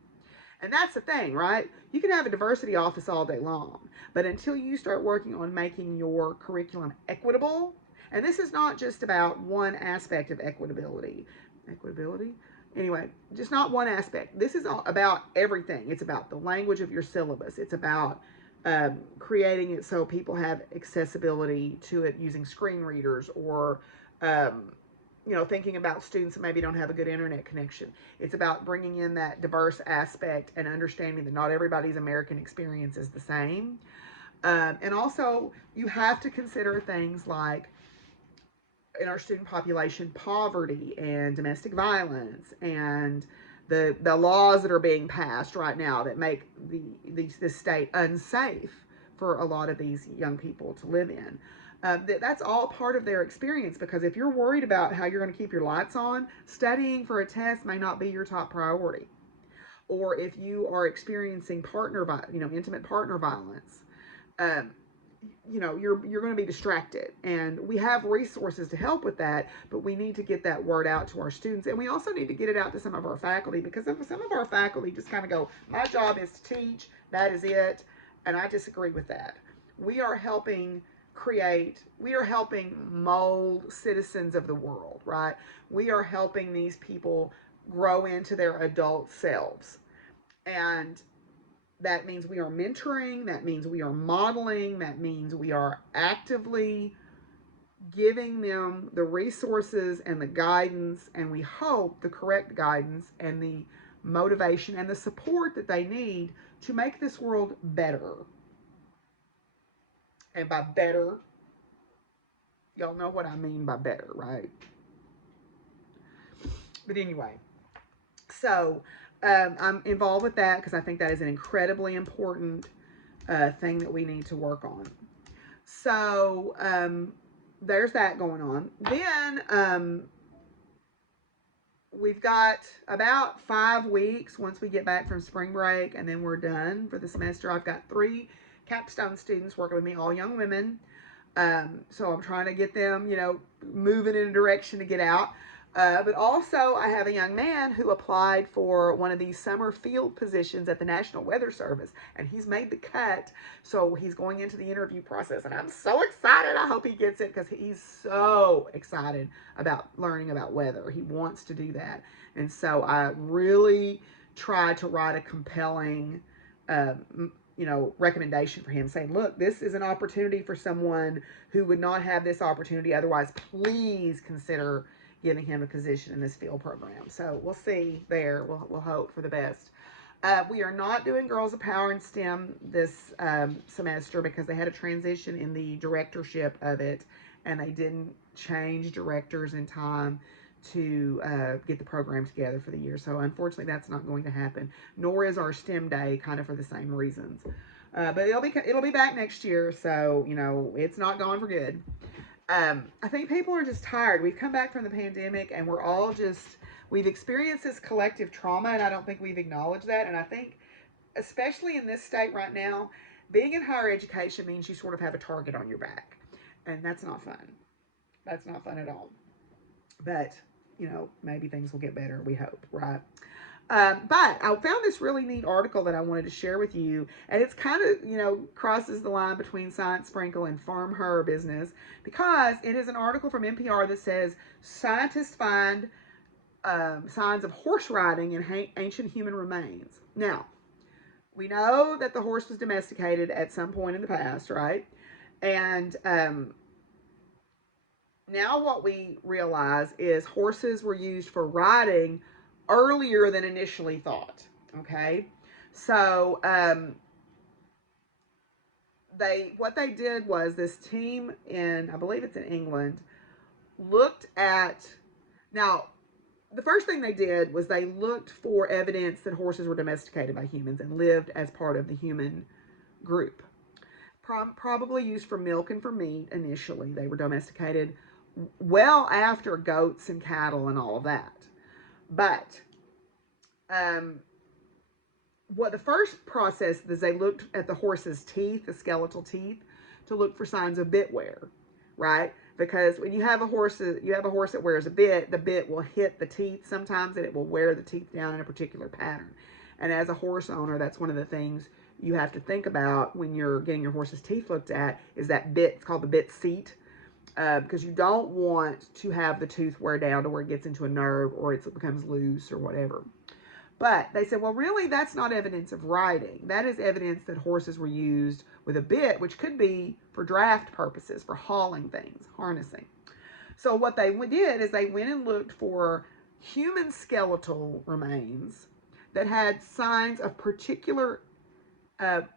And that's the thing, right? You can have a diversity office all day long, but until you start working on making your curriculum equitable, and this is not just about one aspect of equitability. Anyway, just not one aspect. This is all about everything. It's about the language of your syllabus. It's about creating it so people have accessibility to it using screen readers or thinking about students that maybe don't have a good internet connection. It's about bringing in that diverse aspect and understanding that not everybody's American experience is the same. And also, you have to consider things like, in our student population, poverty and domestic violence and the laws that are being passed right now that make this state unsafe for a lot of these young people to live in. That's all part of their experience, because if you're worried about how you're going to keep your lights on, studying for a test may not be your top priority. Or if you are experiencing intimate partner violence, you're going to be distracted, and we have resources to help with that, but we need to get that word out to our students, and we also need to get it out to some of our faculty, because some of our faculty just kind of go, my job is to teach, that is it, and I disagree with that. We are helping mold citizens of the world, right? We are helping these people grow into their adult selves, and that means we are mentoring, that means we are modeling, that means we are actively giving them the resources and the guidance, and we hope the correct guidance and the motivation and the support that they need to make this world better. And by better, y'all know what I mean by better, right? But anyway, so I'm involved with that because I think that is an incredibly important thing that we need to work on. So there's that going on. Then we've got about 5 weeks once we get back from spring break, and then we're done for the semester. I've got 3 capstone students working with me, all young women. So I'm trying to get them, moving in a direction to get out. But also, I have a young man who applied for one of these summer field positions at the National Weather Service, and he's made the cut. So he's going into the interview process, and I'm so excited. I hope he gets it, because he's so excited about learning about weather. He wants to do that. And so I really try to write a compelling recommendation for him, saying, look, this is an opportunity for someone who would not have this opportunity otherwise. Please consider giving him a position in this field program. So we'll see there. We'll hope for the best. We are not doing Girls of Power in STEM this semester because they had a transition in the directorship of it, and they didn't change directors in time to get the program together for the year. So unfortunately, that's not going to happen, nor is our STEM day, kind of for the same reasons. But it'll be back next year, so you know it's not gone for good. I think people are just tired. We've come back from the pandemic, and we're all just we've experienced this collective trauma, and I don't think we've acknowledged that. And I think, especially in this state right now, being in higher education means you sort of have a target on your back, and that's not fun. That's not fun at all. But you know, maybe things will get better. We hope, right? But I found this really neat article that I wanted to share with you, and it's kind of, you know, crosses the line between Science Sprinkle and Farm Her Business, because it is an article from NPR that says scientists find signs of horse riding in ancient human remains. Now, we know that the horse was domesticated at some point in the past, right? And now what we realize is horses were used for riding earlier than initially thought. Okay, so what they did was this team in, I believe it's in England, looked at, now the first thing they did was they looked for evidence that horses were domesticated by humans and lived as part of the human group. Probably used for milk and for meat initially. They were domesticated well after goats and cattle and all of that. But what the first process is, they looked at the horse's teeth, the skeletal teeth, to look for signs of bit wear, right? Because when you have a horse that wears a bit, the bit will hit the teeth sometimes, and it will wear the teeth down in a particular pattern. And as a horse owner, that's one of the things you have to think about when you're getting your horse's teeth looked at, is that bit. It's called the bit seat, because you don't want to have the tooth wear down to where it gets into a nerve or it becomes loose or whatever. But they said, well, really, that's not evidence of riding. That is evidence that horses were used with a bit, which could be for draft purposes, for hauling things, harnessing. So what they did is they went and looked for human skeletal remains that had signs of particular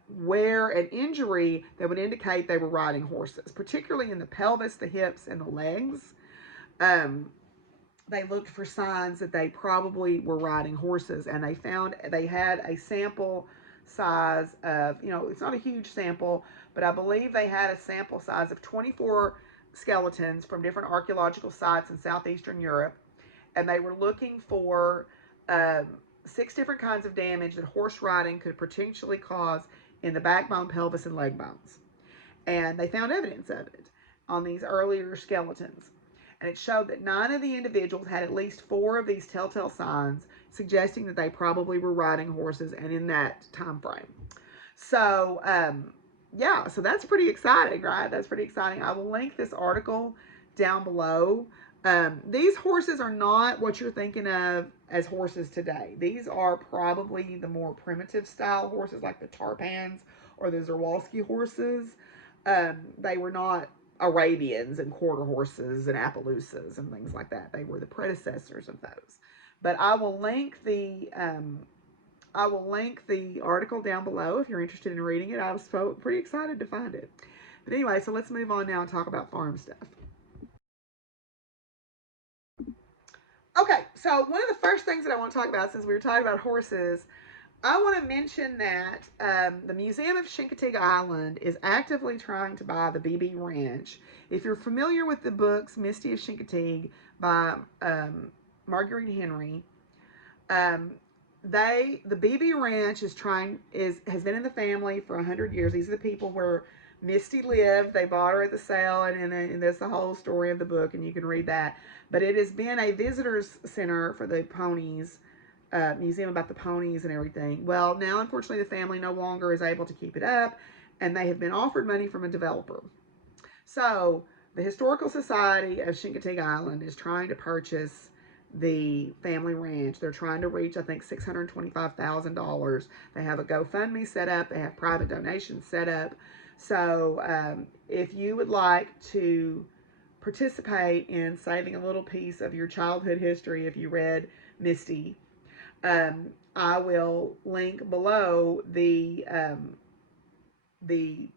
wear and injury that would indicate they were riding horses, particularly in the pelvis, the hips, and the legs. They looked for signs that they probably were riding horses, and they found they had a sample size of, you know, it's not a huge sample, but I believe they had a sample size of 24 skeletons from different archaeological sites in southeastern Europe, and they were looking for 6 different kinds of damage that horse riding could potentially cause in the backbone, pelvis, and leg bones. And they found evidence of it on these earlier skeletons. And it showed that 9 of the individuals had at least 4 of these telltale signs, suggesting that they probably were riding horses and in that time frame. So, yeah, so that's pretty exciting, right? That's pretty exciting. I will link this article down below. These horses are not what you're thinking of as horses today. These are probably the more primitive style horses, like the Tarpans or the Zerwalski horses. They were not Arabians and quarter horses and Appaloosas and things like that. They were the predecessors of those. But I will link the article down below if you're interested in reading it. I was pretty excited to find it. But anyway, so let's move on now and talk about farm stuff. Okay, so one of the first things that I want to talk about, since we were talking about horses, I want to mention that the Museum of Chincoteague Island is actively trying to buy the Beebe Ranch. If you're familiar with the books Misty of Chincoteague by Marguerite Henry, the Beebe Ranch has been in the family for 100 years. These are the people where Misty lived. They bought her at the sale, and that's the whole story of the book, and you can read that. But it has been a visitors center for the ponies. Museum about the ponies and everything. Well, now unfortunately the family no longer is able to keep it up, and they have been offered money from a developer. So the Historical Society of Chincoteague Island is trying to purchase the family ranch. They're trying to reach, I think, $625,000. They have a GoFundMe set up. They have private donations set up. So if you would like to participate in saving a little piece of your childhood history, if you read Misty, I will link below the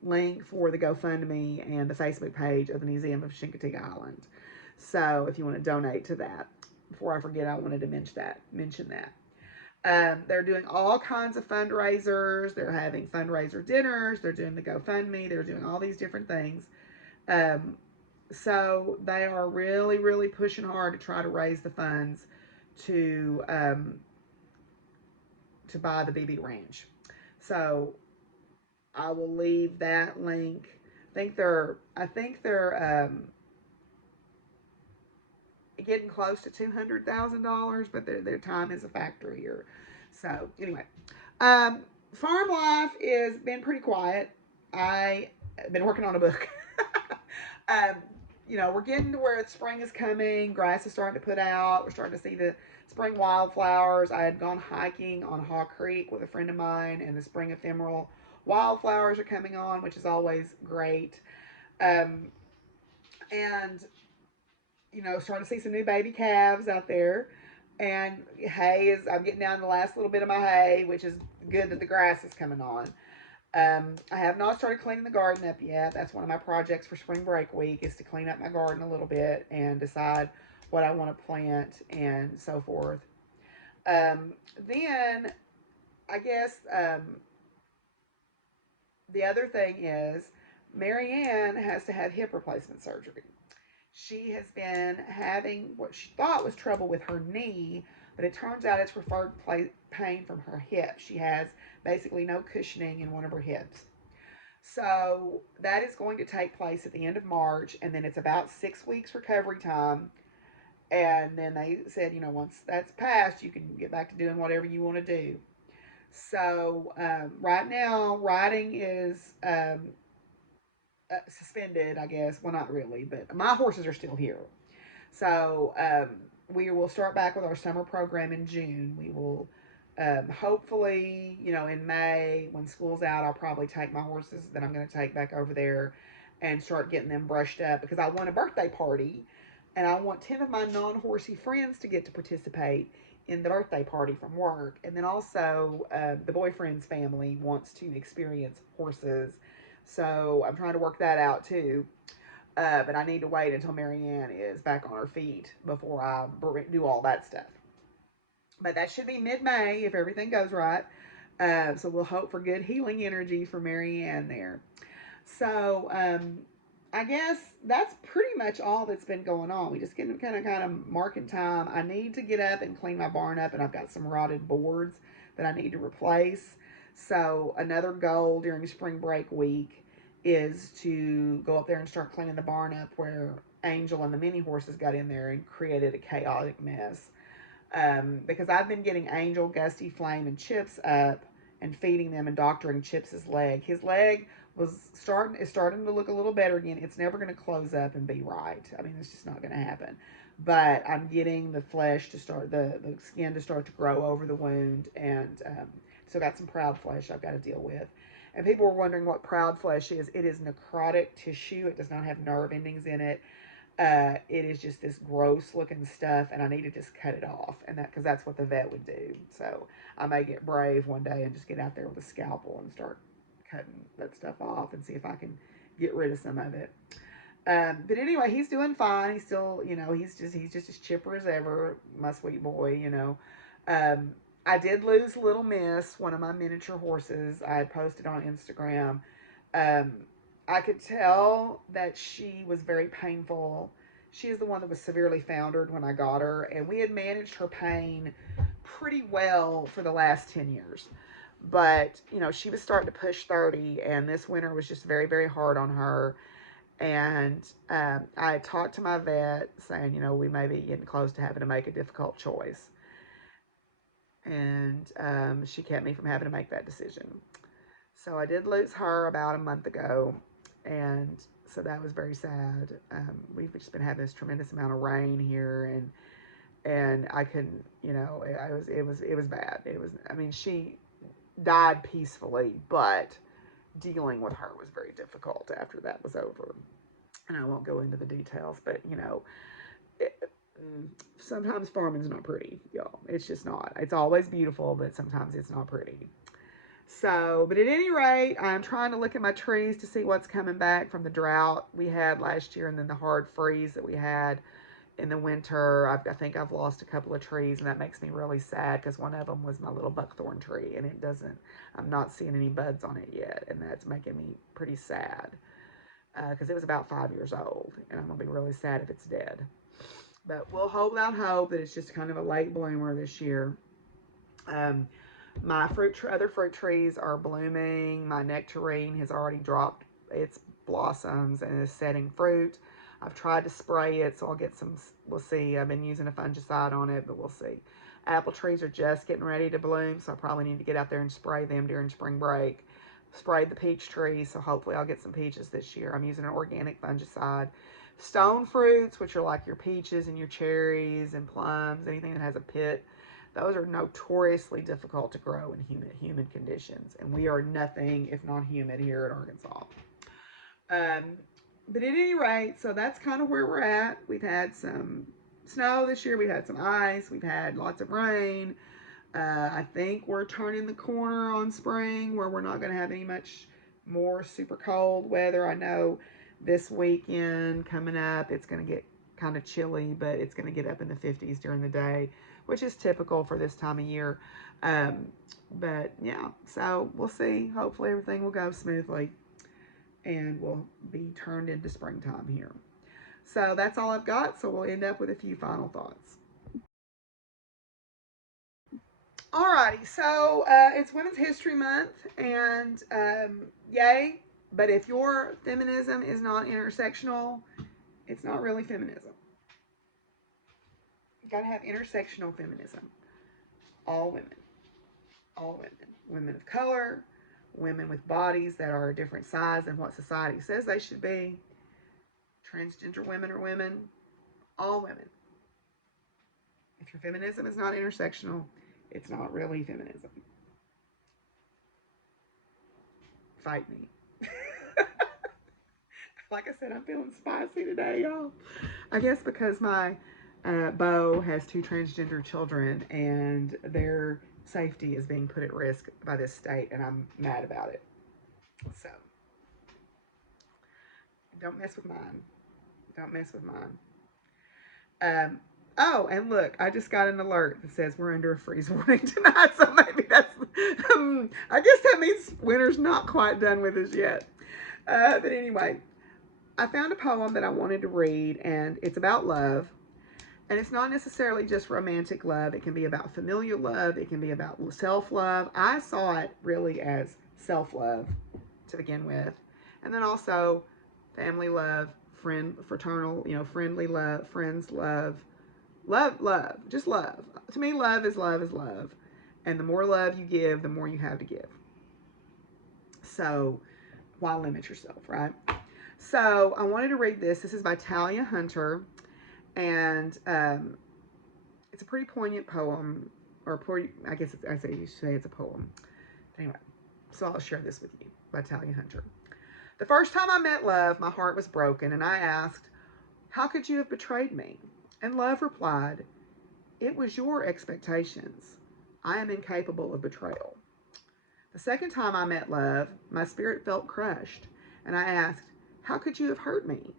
link for the GoFundMe and the Facebook page of the Museum of Chincoteague Island. So if you want to donate to that, before I forget, I wanted to mention that. They're doing all kinds of fundraisers. They're having fundraiser dinners. They're doing the GoFundMe. They're doing all these different things. Um, so they are really, really pushing hard to try to raise the funds to to buy the Beebe Ranch. So I will leave that link. I think they're getting close to $200,000, but their time is a factor here. So anyway, um, farm life has been pretty quiet. I've been working on a book. um, we're getting to where spring is coming. Grass is starting to put out. We're starting to see the spring wildflowers. I had gone hiking on Haw Creek with a friend of mine, and the spring ephemeral wildflowers are coming on, which is always great. Um, and starting to see some new baby calves out there. And I'm getting down to the last little bit of my hay, which is good that the grass is coming on. I have not started cleaning the garden up yet. That's one of my projects for spring break week, is to clean up my garden a little bit and decide what I want to plant and so forth. Then I guess the other thing is Marianne has to have hip replacement surgery. She has been having what she thought was trouble with her knee, but it turns out it's referred pain from her hip. She has basically no cushioning in one of her hips. So that is going to take place at the end of March, and then it's about 6 weeks recovery time. And then they said, once that's passed, you can get back to doing whatever you want to do. So right now, riding is suspended, I guess. Well, not really, but my horses are still here. So we will start back with our summer program in June. We will hopefully, in May when school's out, I'll probably take my horses that I'm going to take back over there and start getting them brushed up, because I want a birthday party and I want 10 of my non-horsey friends to get to participate in the birthday party from work. And then also the boyfriend's family wants to experience horses. So I'm trying to work that out too. But I need to wait until Marianne is back on her feet before I do all that stuff. But that should be mid-May if everything goes right. So we'll hope for good healing energy for Marianne there. So I guess that's pretty much all that's been going on. We just get kind of marking time. I need to get up and clean my barn up, and I've got some rotted boards that I need to replace. So another goal during spring break week is to go up there and start cleaning the barn up where Angel and the mini horses got in there and created a chaotic mess. Because I've been getting Angel, Gusty, Flame, and Chips up and feeding them and doctoring Chips's leg. His leg is starting to look a little better again. It's never going to close up and be right. I mean, it's just not going to happen. But I'm getting the flesh to start, the skin to start to grow over the wound, and still got some proud flesh I've got to deal with. And people were wondering what proud flesh is. It is necrotic tissue. It does not have nerve endings in it. It is just this gross looking stuff, and I need to just cut it off, and because that's what the vet would do. So I may get brave one day and just get out there with a scalpel and start cutting that stuff off and see if I can get rid of some of it. But anyway, he's doing fine. He's still, he's just as chipper as ever, my sweet boy. I did lose Little Miss, one of my miniature horses. I had posted on Instagram. Um, I could tell that she was very painful. She is the one that was severely foundered when I got her, and we had managed her pain pretty well for the last 10 years. But, she was starting to push 30, and this winter was just very, very hard on her. And I had talked to my vet saying, we may be getting close to having to make a difficult choice. And she kept me from having to make that decision. So I did lose her about a month ago, and so that was very sad. We've just been having this tremendous amount of rain here, and I couldn't, it was bad. I mean, she died peacefully, but dealing with her was very difficult after that was over. And I won't go into the details, but it, sometimes farming's not pretty, y'all. It's just not. It's always beautiful, but sometimes it's not pretty. So, but at any rate, I'm trying to look at my trees to see what's coming back from the drought we had last year and then the hard freeze that we had in the winter, I think I've lost a couple of trees, and that makes me really sad because one of them was my little buckthorn tree, and I'm not seeing any buds on it yet, and that's making me pretty sad because it was about 5 years old, and I'm going to be really sad if it's dead. But we'll hold out hope that it's just kind of a late bloomer this year. My other fruit trees are blooming. My nectarine has already dropped its blossoms and is setting fruit. I've tried to spray it, so I'll get some, we'll see. I've been using a fungicide on it, but we'll see. Apple trees are just getting ready to bloom, so I probably need to get out there and spray them during spring break. Sprayed the peach trees, so hopefully I'll get some peaches this year. I'm using an organic fungicide. Stone fruits, which are like your peaches and your cherries and plums, anything that has a pit, those are notoriously difficult to grow in humid conditions, and we are nothing if not humid here in Arkansas. But at any rate, so that's kind of where we're at. We've had some snow this year. We've had some ice. We've had lots of rain. I think we're turning the corner on spring where we're not going to have any much more super cold weather. I know this weekend coming up, it's going to get kind of chilly, but it's going to get up in the 50s during the day, which is typical for this time of year. But yeah, so we'll see. Hopefully everything will go smoothly and we'll be turned into springtime here. So that's all I've got. So we'll end up with a few final thoughts. Alrighty, so it's Women's History Month, and yay, but if your feminism is not intersectional, it's not really feminism. You gotta have intersectional feminism. All women. All women. Women of color, women with bodies that are a different size than what society says they should be, transgender women are women, all women. If your feminism is not intersectional, it's not really feminism. Fight me. Like I said, I'm feeling spicy today, y'all. I guess because my beau has 2 transgender children and their safety is being put at risk by this state, and I'm mad about it. So, don't mess with mine. Don't mess with mine. Oh, and look, I just got an alert that says we're under a freeze warning tonight, so maybe that's, I guess that means winter's not quite done with us yet. But anyway, I found a poem that I wanted to read, and it's about love. And it's not necessarily just romantic love. It can be about familial love. It can be about self-love. I saw it really as self-love to begin with. And then also family love, fraternal, friendly love, friends love, love, just love. To me, love is love is love. And the more love you give, the more you have to give. So why limit yourself, right? So I wanted to read this. This is by Tahlia Hunter. And it's a pretty poignant poem, or I guess I say you say it's a poem. Anyway, so I'll share this with you by Tahlia Hunter. The first time I met love, my heart was broken, and I asked, "How could you have betrayed me?" And love replied, "It was your expectations. I am incapable of betrayal." The second time I met love, my spirit felt crushed, and I asked, "How could you have hurt me?"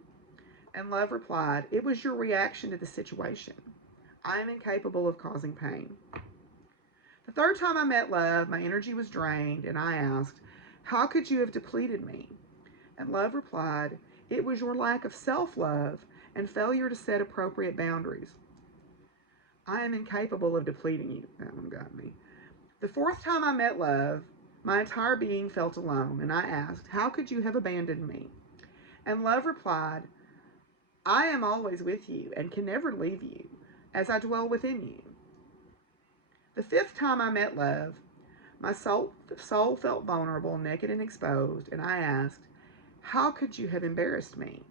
And love replied, "It was your reaction to the situation. I am incapable of causing pain." The third time I met love, my energy was drained, and I asked, "How could you have depleted me?" And love replied, "It was your lack of self-love and failure to set appropriate boundaries. I am incapable of depleting you." That one got me. The fourth time I met love, my entire being felt alone, and I asked, "How could you have abandoned me?" And love replied, "I am always with you and can never leave you, as I dwell within you." The fifth time I met love, my soul felt vulnerable, naked, and exposed, and I asked, "How could you have embarrassed me?"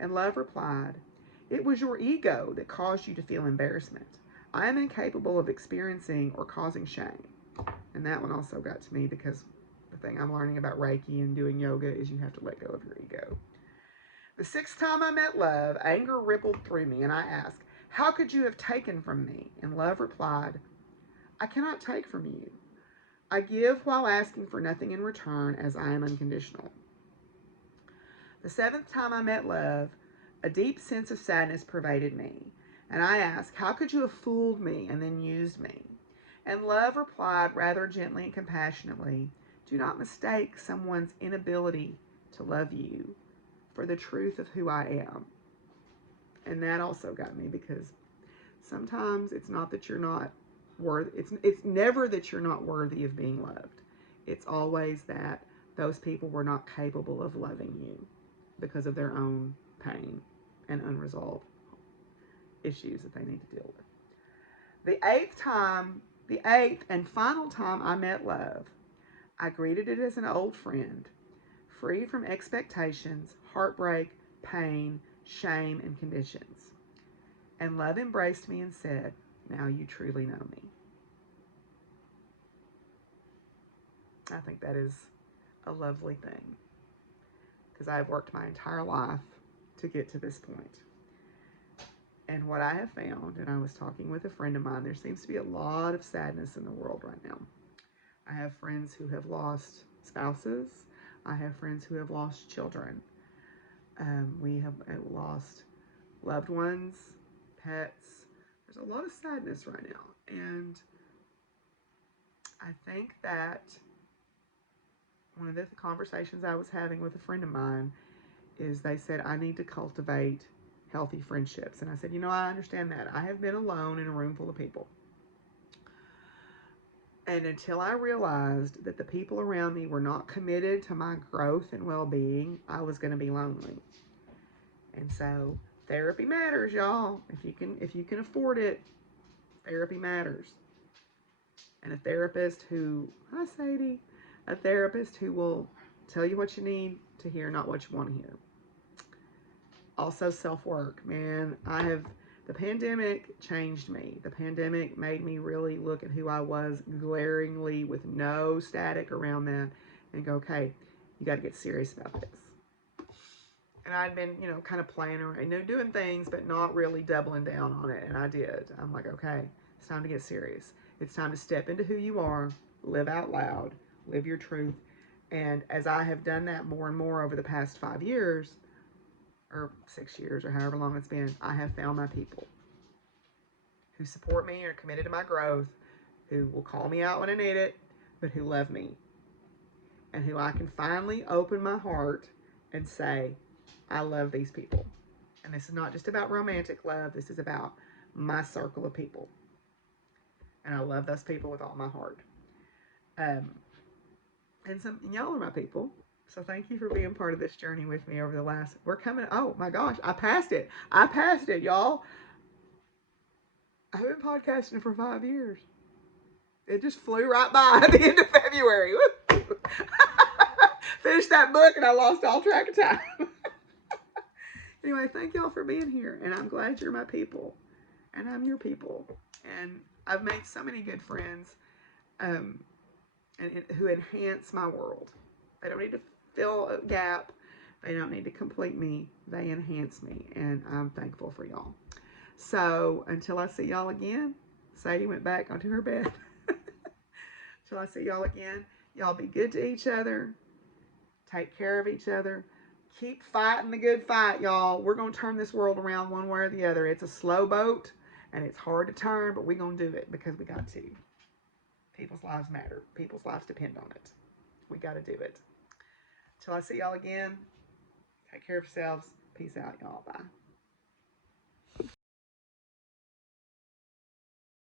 And love replied, "It was your ego that caused you to feel embarrassment. I am incapable of experiencing or causing shame." And that one also got to me because the thing I'm learning about Reiki and doing yoga is you have to let go of your ego. The sixth time I met love, anger rippled through me, and I asked, "How could you have taken from me?" And love replied, "I cannot take from you. I give while asking for nothing in return, as I am unconditional." The seventh time I met love, a deep sense of sadness pervaded me, And I asked, how could you have fooled me and then used me? And love replied rather gently and compassionately, do not mistake someone's inability to love you for the truth of who I am. And that also got me, because sometimes it's not that you're not worthy. It's never that you're not worthy of being loved. It's always that those people were not capable of loving you because of their own pain and unresolved issues that they need to deal with. The eighth and final time I met love, I greeted it as an old friend, free from expectations, heartbreak, pain, shame, and conditions. And love embraced me and said, now you truly know me. I think that is a lovely thing, because I have worked my entire life to get to this point. And what I have found, and I was talking with a friend of mine, there seems to be a lot of sadness in the world right now. I have friends who have lost spouses. I have friends who have lost children. We have lost loved ones, pets. There's a lot of sadness right now. And I think that one of the conversations I was having with a friend of mine is they said, I need to cultivate healthy friendships. And I said, I understand that. I have been alone in a room full of people. And until I realized that the people around me were not committed to my growth and well-being, I was going to be lonely. And so therapy matters, y'all. If you can afford it, therapy matters. And a therapist who, hi Sadie, a therapist who will tell you what you need to hear, not what you want to hear. Also self-work, man. The pandemic changed me. The pandemic made me really look at who I was glaringly with no static around that and go, okay, you got to get serious about this. And I'd been, kind of playing around, doing things, but not really doubling down on it. And I did. I'm like, okay, it's time to get serious. It's time to step into who you are, live out loud, live your truth. And as I have done that more and more over the past 5 years, or 6 years, or however long it's been, I have found my people who support me, are committed to my growth, who will call me out when I need it, but who love me. And who I can finally open my heart and say, I love these people. And this is not just about romantic love. This is about my circle of people. And I love those people with all my heart. And y'all are my people. So thank you for being part of this journey with me over the last, oh my gosh, I passed it, y'all. I've been podcasting for 5 years. It just flew right by at the end of February. Finished that book and I lost all track of time. Anyway, thank y'all for being here. And I'm glad you're my people. And I'm your people. And I've made so many good friends who enhance my world. They don't need to fill a gap. They don't need to complete me. They enhance me. And I'm thankful for y'all. So until I see y'all again, Sadie went back onto her bed. Until I see y'all again, y'all be good to each other. Take care of each other. Keep fighting the good fight, y'all. We're going to turn this world around one way or the other. It's a slow boat, and it's hard to turn, but we're going to do it because we got to. People's lives matter. People's lives depend on it. We got to do it. Till I see y'all again, take care of yourselves. Peace out, y'all. Bye.